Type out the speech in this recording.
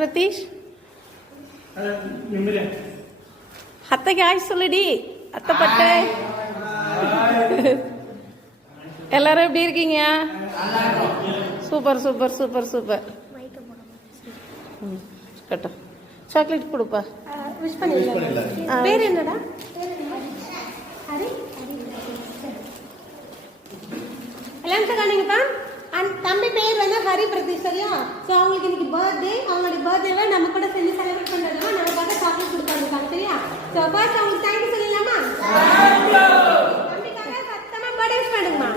பிரதீஷ் அத்தைக்கு ஆய் சொல்லுடி. அத்தை பட்டு எல்லாரும் எப்படி இருக்கீங்க? Super super super super. கட்டும் சாக்லேட் கொடுப்பா. பேர் என்னடா? தம்பி பேர் வந்து ஹரி பிரதீஷ். சரியா? ஸோ அவங்களுக்கு இன்னைக்கு பர்த்டே. அவங்களுடைய பர்த்டேவை நம்ம கூட சேர்ந்து செலிப்ரேட் பண்ணுறதுனா நம்ம பார்த்து சாக்லேட் கொடுப்பாங்க. சரியா? ஸோ ஃபர்ஸ்ட் அவங்களுக்கு தேங்க்யூ சொல்லிடலாமா? தம்பிக்காக சத்தமாக பர்த்டே விஷ் பண்ணுங்கம்மா.